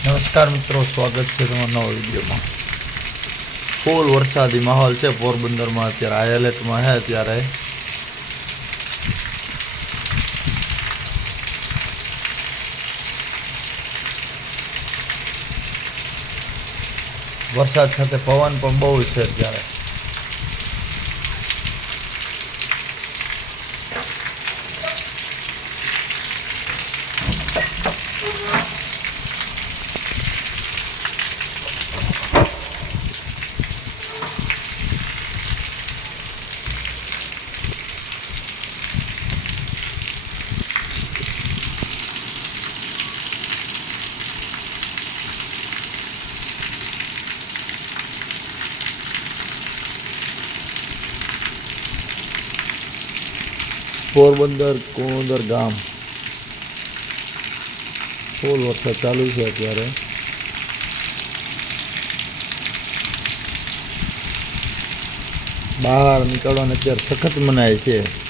નમસ્કાર મિત્રો, સ્વાગત છે તમારા નવા વિડીયોમાં. ફૂલ વરસાદી માહોલ છે પોરબંદરમાં, અત્યારે હાઈ એલર્ટમાં છે અત્યારે. વરસાદ સાથે પવન પણ બહુ છે અત્યારે. પોરબંદર કુણોદર ગામ. ફૂલ વરસાદ ચાલુ છે અત્યારે. બહાર નીકળવાને અત્યારે સખત મનાય છે.